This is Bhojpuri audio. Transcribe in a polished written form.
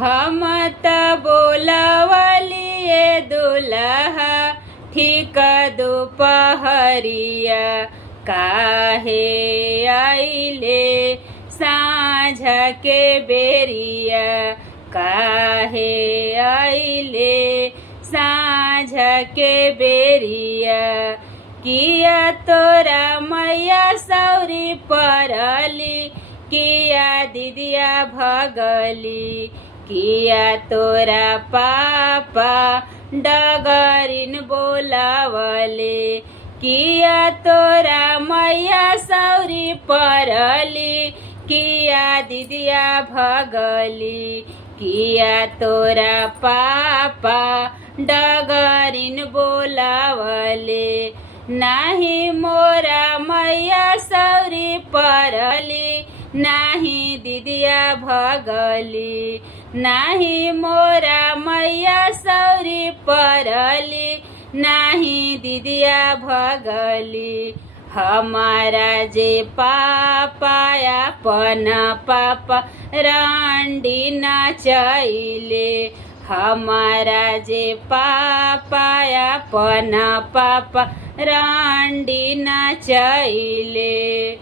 हम त बोलवलिए दुल्हा ठीक दोपहरिया, काहे आइले साँझ के बेरिया, काहे आइले साँझ के बेरिया। किया तोरा मैया सौरी परली, किया दीदिया भगली, किया तोरा पापा डगरिन बोलावले, किया तोरा मैया सौरी परली, किया दीदिया भगली, किया तोरा पापा डगरिन बोलावले। नाही मोरा मैया सौरी परली, नाही दीदिया भगली, नाही मोरा मैया सौरी परली, नाही दीदिया भगली। हमारा जे पापा अपन पापा रांडी नचैले, हमारा जे पापा अपन पापा रांडी नचैले।